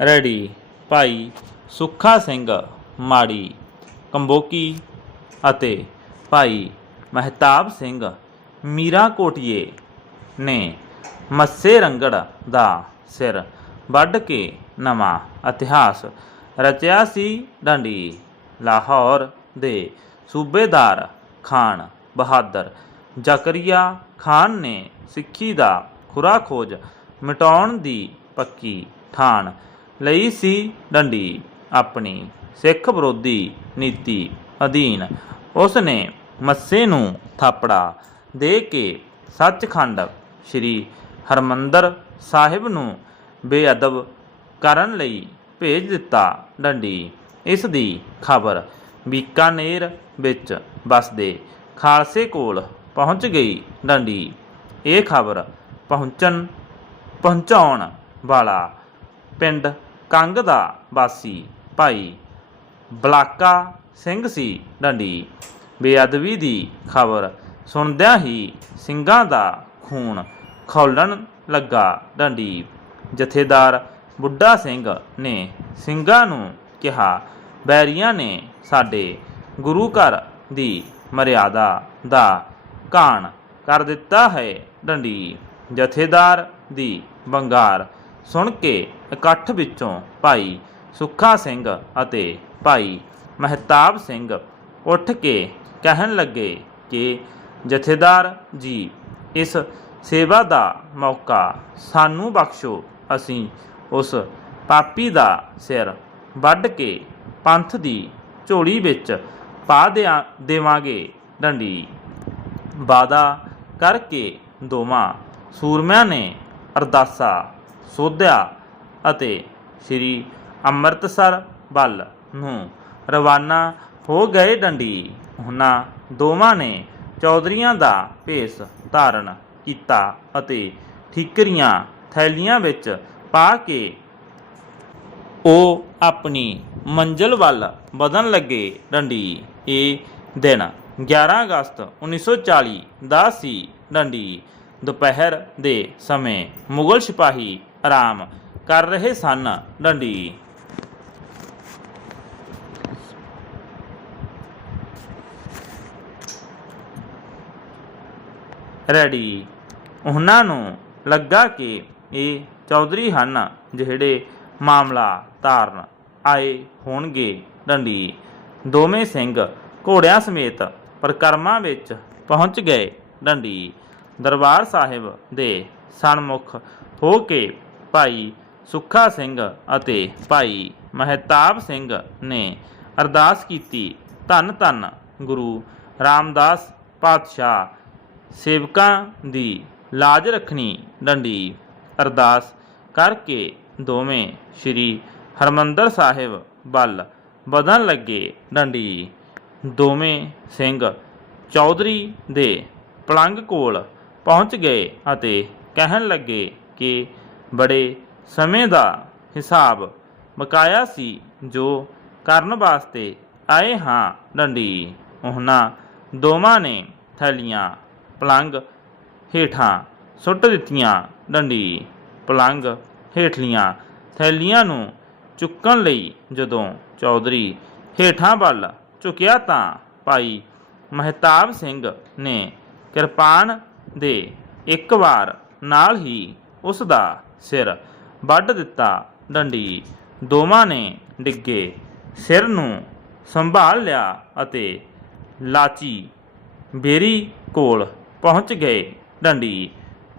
Ready. ਭਾਈ ਸੁੱਖਾ ਸਿੰਘ ਮਾੜੀ, ਕੰਬੋਕੀ ਅਤੇ ਭਾਈ ਮਹਿਤਾਬ ਸਿੰਘ ਮੀਰਾ ਕੋਟੀਏ ਨੇ ਮੱਸੇ ਰੰਗੜ ਦਾ ਸਿਰ ਵੱਢ ਕੇ ਨਵਾਂ ਇਤਿਹਾਸ ਰਚਿਆ ਸੀ ਡਾਂਡੀ। ਲਾਹੌਰ ਦੇ ਸੂਬੇਦਾਰ ਖਾਨ ਬਹਾਦਰ ਜ਼ਕਰੀਆ ਖਾਨ ਨੇ ਸਿੱਖੀ ਦਾ ਖੁਰਾ ਖੋਜ ਮਿਟਾਉਣ ਦੀ ਪੱਕੀ ਠਾਣ ਲਈ ਸੀ ਡੰਡੀ ਆਪਣੀ ਸਿੱਖ ਵਿਰੋਧੀ ਨੀਤੀ ਅਧੀਨ। ਉਸ ਨੇ ਮੱਸੇ ਨੂੰ ਥਾਪੜਾ ਦੇ ਕੇ ਸੱਚਖੰਡ ਸ੍ਰੀ ਹਰਮੰਦਰ ਸਾਹਿਬ ਨੂੰ ਬੇਅਦਬ ਕਰਨ ਲਈ ਭੇਜ ਦਿੱਤਾ ਡੰਡੀ। ਇਸ ਦੀ ਖਬਰ ਬੀਕਾਨੇਰ ਵਿੱਚ ਬਸਦੇ ਖਾਲਸੇ ਕੋਲ ਪਹੁੰਚ ਗਈ ਡੰਡੀ। ਇਹ ਖਬਰ ਪਹੁੰਚਣ, ਪਹੁੰਚਾਉਣ ਵਾਲਾ ਪਿੰਡ ਕੰਗ ਦਾ ਵਾਸੀ ਭਾਈ ਬਲਾਕਾ ਸਿੰਘ ਸੀ ਡੰਡੀ। ਬੇਅਦਬੀ ਦੀ ਖਬਰ ਸੁਣਦਿਆਂ ਹੀ ਸਿੰਘਾਂ ਦਾ ਖੂਨ ਖੌਲਣ ਲੱਗਾ ਡੰਡੀ। ਜਥੇਦਾਰ ਬੁੱਢਾ ਸਿੰਘ ਨੇ ਸਿੰਘਾਂ ਨੂੰ ਕਿਹਾ, ਬੈਰੀਆਂ ਨੇ ਸਾਡੇ ਗੁਰੂ ਘਰ ਦੀ ਮਰਿਆਦਾ ਦਾ ਕਾਣ ਕਰ ਦਿੱਤਾ ਹੈ ਡੰਡੀ। ਜਥੇਦਾਰ ਦੀ ਬੰਗਾਰ ਸੁਣ ਕੇ ਇਕੱਠ ਵਿੱਚੋਂ ਭਾਈ ਸੁੱਖਾ ਸਿੰਘ ਅਤੇ ਭਾਈ ਮਹਿਤਾਬ ਸਿੰਘ ਉੱਠ ਕੇ ਕਹਿਣ ਲੱਗੇ ਕਿ ਜਥੇਦਾਰ ਜੀ, ਇਸ ਸੇਵਾ ਦਾ ਮੌਕਾ ਸਾਨੂੰ ਬਖਸ਼ੋ। ਅਸੀਂ ਉਸ ਪਾਪੀ ਦਾ ਸਿਰ ਵੱਢ ਕੇ ਪੰਥ ਦੀ ਝੋਲੀ ਵਿੱਚ ਪਾ ਦਿਆਂ, ਦੇਵਾਂਗੇ ਡੰਡੀ। ਵਾਦਾ ਕਰਕੇ ਦੋਵਾਂ ਸੂਰਮਿਆਂ ਨੇ ਅਰਦਾਸਾ ਸੋਧਿਆ। ਅਤੇ ਸ੍ਰੀ ਅੰਮ੍ਰਿਤਸਰ ਵੱਲ ਨੂੰ ਰਵਾਨਾ ਹੋ ਗਏ ਡੰਡੀ। ਉਹਨਾਂ ਦੋਵਾਂ ਨੇ ਚੌਧਰੀਆਂ ਦਾ ਭੇਸ ਧਾਰਨ ਕੀਤਾ ਅਤੇ ਠੀਕਰੀਆਂ ਥੈਲੀਆਂ ਵਿੱਚ ਪਾ ਕੇ ਉਹ ਆਪਣੀ ਮੰਜ਼ਲ ਵੱਲ ਵਧਣ ਲੱਗੇ ਡੰਡੀ। ਇਹ ਦਿਨ 11 ਅਗਸਤ 1940 ਦਾ ਸੀ। ਡੰਡੀ ਦੁਪਹਿਰ ਦੇ ਸਮੇਂ ਮੁਗਲ ਸਿਪਾਹੀ ਆਰਾਮ ਕਰ ਰਹੇ ਸਨ। ਡੰਡੀ। ਰੈਡੀ। ਉਹਨਾਂ ਨੂੰ ਲੱਗਾ ਕਿ ਇਹ ਚੌਧਰੀ ਹਨ, ਜਿਹੜੇ ਮਾਮਲਾ ਧਾਰਨ ਆਏ ਹੋਣਗੇ। ਡੰਡੀ। ਦੋਵੇਂ ਸਿੰਘ ਘੋੜਿਆਂ ਸਮੇਤ ਪ੍ਰਕਰਮਾਂ ਵਿੱਚ ਪਹੁੰਚ ਗਏ। ਡੰਡੀ। ਦਰਬਾਰ ਸਾਹਿਬ ਦੇ ਸਨਮੁਖ ਹੋ ਕੇ ਭਾਈ ਸੁੱਖਾ ਸਿੰਘ ਅਤੇ ਭਾਈ ਮਹਿਤਾਬ ਸਿੰਘ ਨੇ ਅਰਦਾਸ ਕੀਤੀ, ਧੰਨ ਧੰਨ ਗੁਰੂ ਰਾਮਦਾਸ ਪਾਤਸ਼ਾਹ, ਸੇਵਕਾਂ ਦੀ ਲਾਜ ਰੱਖਣੀ ਡੰਡੀ। ਅਰਦਾਸ ਕਰਕੇ ਦੋਵੇਂ ਸ੍ਰੀ ਹਰਮੰਦਰ ਸਾਹਿਬ ਵੱਲ ਵਧਣ ਲੱਗੇ ਡੰਡੀ। ਦੋਵੇਂ ਸਿੰਘ ਚੌਧਰੀ ਦੇ ਪਲੰਗ ਕੋਲ ਪਹੁੰਚ ਗਏ ਅਤੇ ਕਹਿਣ ਲੱਗੇ ਕਿ ਬੜੇ ਸਮੇਂ ਦਾ ਹਿਸਾਬ ਬਕਾਇਆ ਸੀ ਜੋ ਕਰਨ ਵਾਸਤੇ ਆਏ ਹਾਂ ਡੰਡੀ। ਉਹਨਾਂ ਦੋਵਾਂ ਨੇ ਥੈਲੀਆਂ ਪਲੰਗ ਹੇਠਾਂ ਸੁੱਟ ਦਿੱਤੀਆਂ ਡੰਡੀ। ਪਲੰਗ ਹੇਠਲੀਆਂ ਥੈਲੀਆਂ ਨੂੰ ਚੁੱਕਣ ਲਈ ਜਦੋਂ ਚੌਧਰੀ ਹੇਠਾਂ ਵੱਲ ਝੁਕਿਆ ਤਾਂ ਭਾਈ ਮਹਿਤਾਬ ਸਿੰਘ ਨੇ ਕਿਰਪਾਨ ਦੇ ਇੱਕ ਵਾਰ ਨਾਲ ਹੀ ਉਸ ਦਾ ਸਿਰ ਵੱਢ ਦਿੱਤਾ ਡੰਡੀ। ਦੋਵਾਂ ਨੇ ਡਿੱਗੇ। ਸਿਰ ਨੂੰ ਸੰਭਾਲ ਲਿਆ ਅਤੇ ਲਾਚੀ ਬੇਰੀ ਕੋਲ ਪਹੁੰਚ ਗਏ। ਡੰਡੀ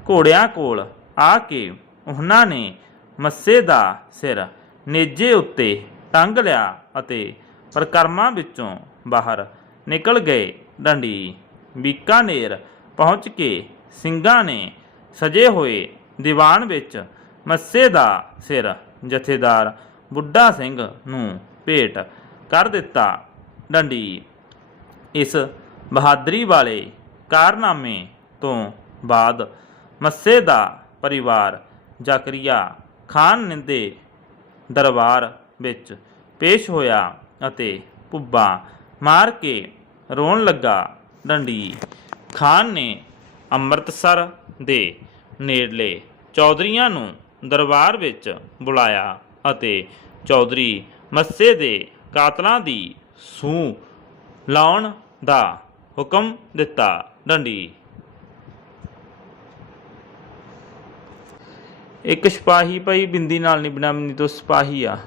ਘੋੜਿਆਂ ਕੋਲ ਆ ਕੇ ਉਹਨਾਂ ਨੇ ਮੱਸੇ ਦਾ ਸਿਰ ਨੇਜੇ ਉੱਤੇ ਟੰਗ ਲਿਆ ਅਤੇ ਪ੍ਰਕਰਮਾਂ ਵਿੱਚੋਂ ਬਾਹਰ ਨਿਕਲ ਗਏ। ਡੰਡੀ ਬੀਕਾਨੇਰ ਪਹੁੰਚ ਕੇ ਸਿੰਘਾਂ ਨੇ ਸਜੇ ਹੋਏ ਦੀਵਾਨ ਵਿੱਚ ਮੱਸੇ ਦਾ ਸਿਰ ਜਥੇਦਾਰ ਬੁੱਢਾ ਸਿੰਘ ਨੂੰ ਭੇਟ ਕਰ ਦਿੱਤਾ ਡੰਡੀ। ਇਸ ਬਹਾਦਰੀ ਵਾਲੇ ਕਾਰਨਾਮੇ ਤੋਂ ਬਾਅਦ ਮੱਸੇ ਦਾ ਪਰਿਵਾਰ ਜ਼ਕਰੀਆ ਖਾਨ ਦੇ ਦਰਬਾਰ ਵਿੱਚ ਪੇਸ਼ ਹੋਇਆ ਅਤੇ ਪੁੱਬਾ ਮਾਰ ਕੇ ਰੋਣ ਲੱਗਾ। ਡੰਡੀ ਖਾਨ ਨੇ ਅੰਮ੍ਰਿਤਸਰ ਦੇ ਨੇੜਲੇ ਚੌਧਰੀਆਂ ਨੂੰ ਦਰਬਾਰ ਵਿੱਚ ਬੁਲਾਇਆ ਅਤੇ ਚੌਧਰੀ ਮੱਸੇ ਦੇ ਕਾਤਲਾਂ ਦੀ ਸੂਹ ਲਾਉਣ ਦਾ ਹੁਕਮ ਦਿੱਤਾ। ਡੰਡੀ। ਇੱਕ ਸਿਪਾਹੀ ਭਾਈ ਬਿੰਦੀ ਨਾਲ ਨਹੀਂ ਬਣਾਮਨੀ ਤੋਂ ਸਿਪਾਹੀ ਆ।